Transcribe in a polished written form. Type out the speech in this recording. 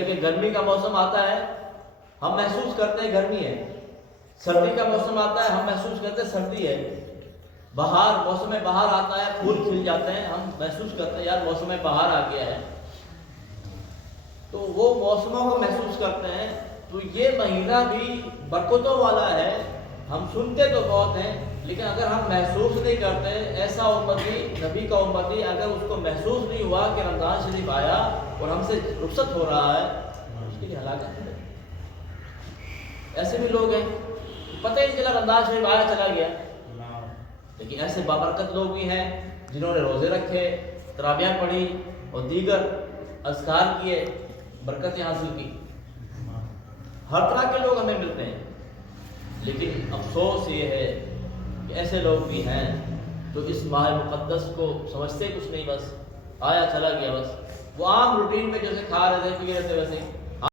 کہ گرمی کا موسم آتا ہے ہم محسوس کرتے ہیں گرمی ہے، سردی کا موسم آتا ہے ہم محسوس کرتے ہیں سردی ہے، موسم بہار آتا ہے پھول کھل جاتے ہیں ہم محسوس کرتے ہیں یار موسم بہار آ گیا ہے، تو وہ موسموں کو محسوس کرتے ہیں۔ تو یہ مہینہ بھی برکتوں والا ہے، ہم سنتے تو بہت ہیں لیکن اگر ہم محسوس نہیں کرتے، ایسا امتی نبی کا امتی اگر اس کو محسوس نہیں ہوا کہ رمضان شریف آیا اور ہم سے رخصت ہو رہا ہے، اس کے لیے ہلاکت ہے۔ ایسے بھی لوگ ہیں پتہ ہی نہیں چلا رمضان شریف آیا چلا گیا، لیکن ایسے بابرکت لوگ بھی ہیں جنہوں نے روزے رکھے، تراویح پڑھی اور دیگر اذکار کیے، برکتیں حاصل کی۔ ہر طرح کے لوگ ہمیں ملتے ہیں، لیکن افسوس یہ ہے کہ ایسے لوگ بھی ہیں جو اس ماہ مقدس کو سمجھتے کچھ نہیں، بس آیا چلا گیا، بس وہ عام روٹین میں جیسے کھا رہے تھے پی رہے تھے ویسے ہی